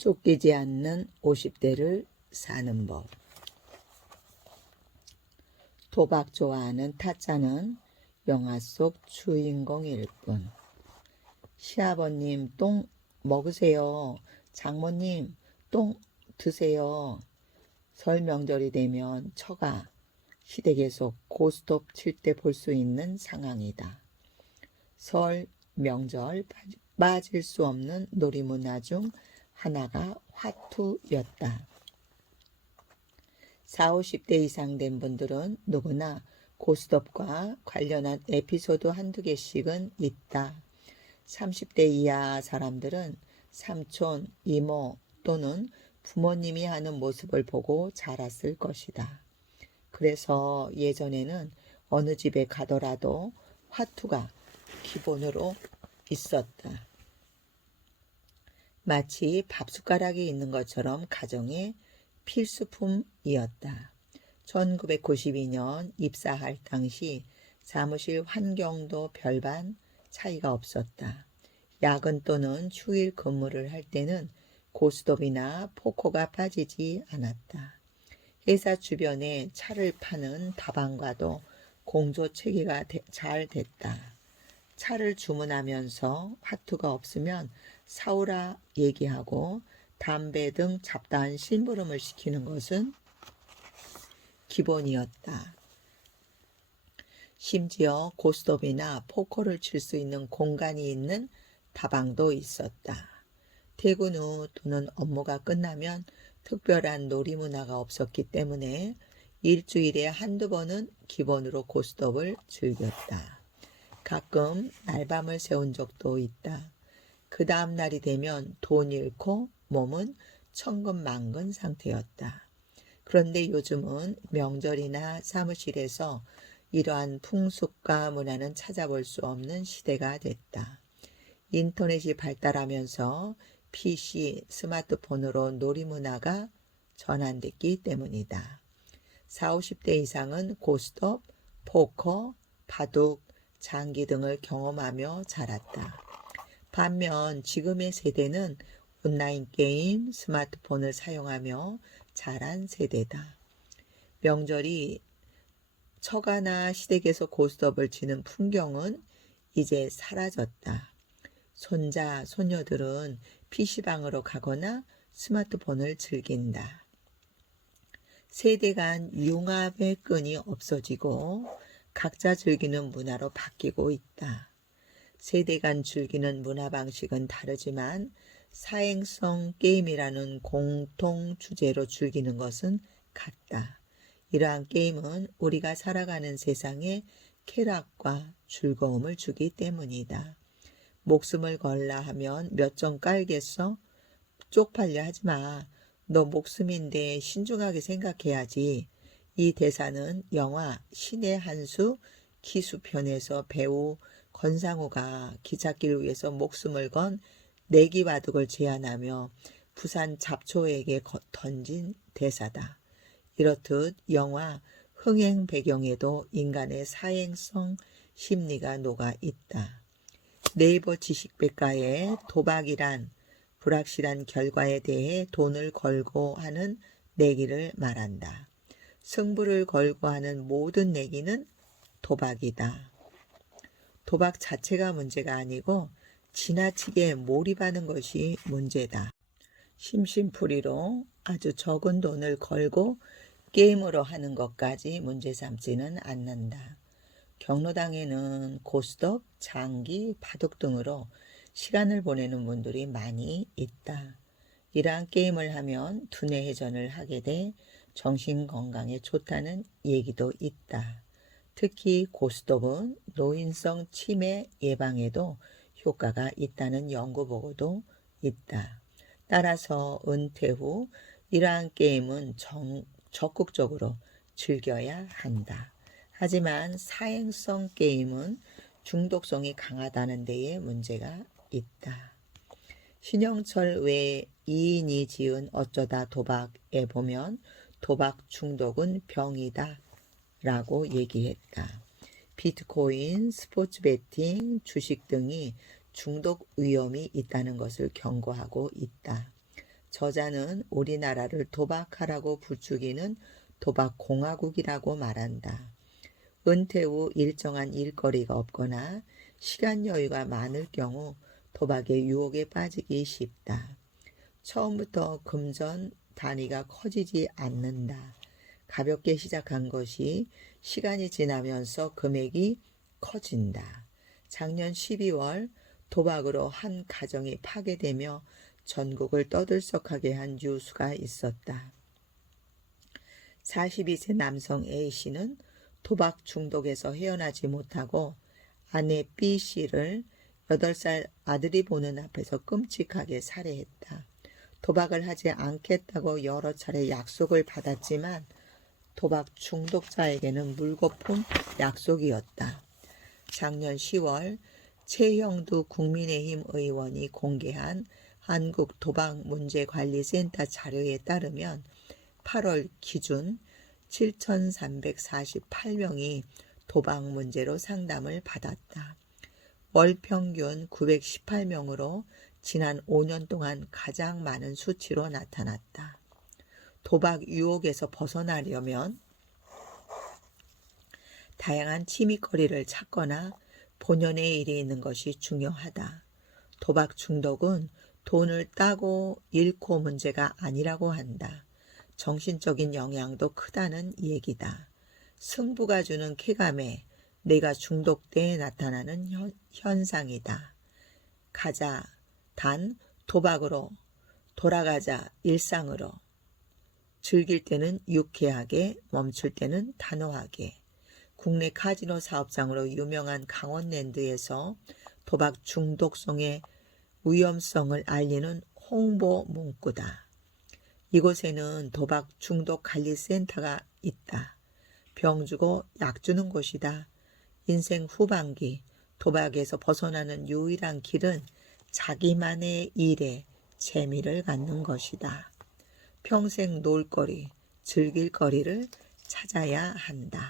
쫓기지 않는 50대를 사는 법. 도박 좋아하는 타짜는 영화 속 주인공일 뿐. 시아버님 똥 먹으세요. 장모님 똥 드세요. 설 명절이 되면 처가 시댁에 속 고스톱 칠 때 볼 수 있는 상황이다. 설 명절 빠질 수 없는 놀이문화 중 하나가 화투였다. 40, 50대 이상 된 분들은 누구나 고스톱과 관련한 에피소드 한두 개씩은 있다. 30대 이하 사람들은 삼촌, 이모 또는 부모님이 하는 모습을 보고 자랐을 것이다. 그래서 예전에는 어느 집에 가더라도 화투가 기본으로 있었다. 마치 밥숟가락이 있는 것처럼 가정의 필수품이었다. 1992년 입사할 당시 사무실 환경도 별반 차이가 없었다. 야근 또는 휴일 근무를 할 때는 고스톱이나 포커가 빠지지 않았다. 회사 주변에 차를 파는 다방과도 공조 체계가 잘 됐다. 차를 주문하면서 화투가 없으면 사오라 얘기하고 담배 등 잡다한 심부름을 시키는 것은 기본이었다. 심지어 고스톱이나 포커를 칠 수 있는 공간이 있는 다방도 있었다. 퇴근 후 또는 업무가 끝나면 특별한 놀이 문화가 없었기 때문에 일주일에 한두 번은 기본으로 고스톱을 즐겼다. 가끔 날밤을 새운 적도 있다. 그 다음 날이 되면 돈 잃고 몸은 천근만근 상태였다. 그런데 요즘은 명절이나 사무실에서 이러한 풍습과 문화는 찾아볼 수 없는 시대가 됐다. 인터넷이 발달하면서 PC, 스마트폰으로 놀이 문화가 전환됐기 때문이다. 40, 50대 이상은 고스톱, 포커, 바둑, 장기 등을 경험하며 자랐다. 반면 지금의 세대는 온라인 게임, 스마트폰을 사용하며 자란 세대다. 명절이 처가나 시댁에서 고스톱을 치는 풍경은 이제 사라졌다. 손자, 손녀들은 PC방으로 가거나 스마트폰을 즐긴다. 세대 간 융합의 끈이 없어지고 각자 즐기는 문화로 바뀌고 있다. 세대 간 즐기는 문화 방식은 다르지만 사행성 게임이라는 공통 주제로 즐기는 것은 같다. 이러한 게임은 우리가 살아가는 세상에 쾌락과 즐거움을 주기 때문이다. 목숨을 걸라 하면 몇 점 깔겠어? 쪽팔려 하지 마. 너 목숨인데 신중하게 생각해야지. 이 대사는 영화 신의 한수 기수편에서 배우 권상우가 기찻길을 위해서 목숨을 건 내기바둑을 제안하며 부산 잡초에게 던진 대사다. 이렇듯 영화 흥행 배경에도 인간의 사행성 심리가 녹아 있다. 네이버 지식백과에 도박이란 불확실한 결과에 대해 돈을 걸고 하는 내기를 말한다. 승부를 걸고 하는 모든 내기는 도박이다. 도박 자체가 문제가 아니고 지나치게 몰입하는 것이 문제다. 심심풀이로 아주 적은 돈을 걸고 게임으로 하는 것까지 문제 삼지는 않는다. 경로당에는 고스톱, 장기, 바둑 등으로 시간을 보내는 분들이 많이 있다. 이러한 게임을 하면 두뇌 회전을 하게 돼 정신 건강에 좋다는 얘기도 있다. 특히 고스톱은 노인성 치매 예방에도 효과가 있다는 연구 보고도 있다. 따라서 은퇴 후 이러한 게임은 적극적으로 즐겨야 한다. 하지만 사행성 게임은 중독성이 강하다는 데에 문제가 있다. 신영철 외 2인이 지은 어쩌다 도박에 보면 도박 중독은 병이다 라고 얘기했다. 비트코인, 스포츠 베팅, 주식 등이 중독 위험이 있다는 것을 경고하고 있다. 저자는 우리나라를 도박하라고 부추기는 도박공화국이라고 말한다. 은퇴 후 일정한 일거리가 없거나 시간 여유가 많을 경우 도박의 유혹에 빠지기 쉽다. 처음부터 금전 단위가 커지지 않는다. 가볍게 시작한 것이 시간이 지나면서 금액이 커진다. 작년 12월 도박으로 한 가정이 파괴되며 전국을 떠들썩하게 한 뉴스가 있었다. 42세 남성 A씨는 도박 중독에서 헤어나지 못하고 아내 B씨를 8살 아들이 보는 앞에서 끔찍하게 살해했다. 도박을 하지 않겠다고 여러 차례 약속을 받았지만 도박 중독자에게는 물거품 약속이었다. 작년 10월 최형두 국민의힘 의원이 공개한 한국도박문제관리센터 자료에 따르면 8월 기준 7,348명이 도박 문제로 상담을 받았다. 월 평균 918명으로 지난 5년 동안 가장 많은 수치로 나타났다. 도박 유혹에서 벗어나려면 다양한 취미거리를 찾거나 본연의 일이 있는 것이 중요하다. 도박 중독은 돈을 따고 잃고 문제가 아니라고 한다. 정신적인 영향도 크다는 얘기다. 승부가 주는 쾌감에 내가 중독돼 나타나는 현상이다. 가자, 단 도박으로, 돌아가자 일상으로. 즐길 때는 유쾌하게, 멈출 때는 단호하게. 국내 카지노 사업장으로 유명한 강원랜드에서 도박 중독성의 위험성을 알리는 홍보 문구다. 이곳에는 도박 중독 관리센터가 있다. 병 주고 약 주는 곳이다. 인생 후반기 도박에서 벗어나는 유일한 길은 자기만의 일에 재미를 갖는 것이다. 평생 놀거리, 즐길 거리를 찾아야 한다.